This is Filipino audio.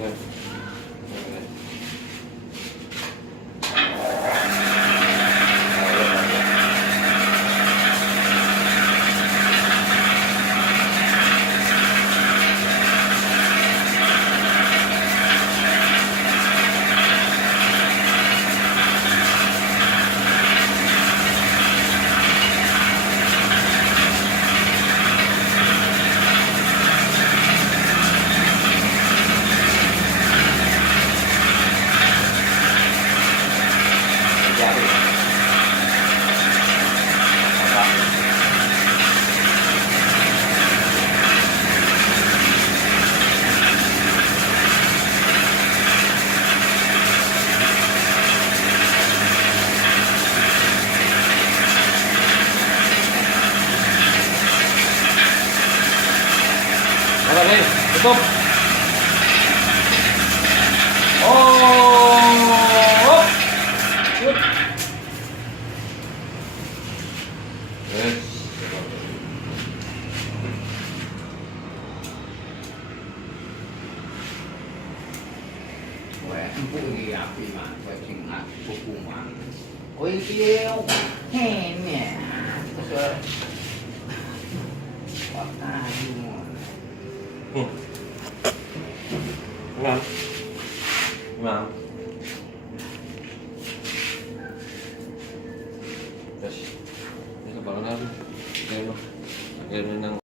Yan. Okay, tutup. Oh! Shoot. Yes. Khỏe vui à phi mà quay trình lại vô cùng mà ôi kêu hè mẹ trời bắt ta đi Gimana? Gimana?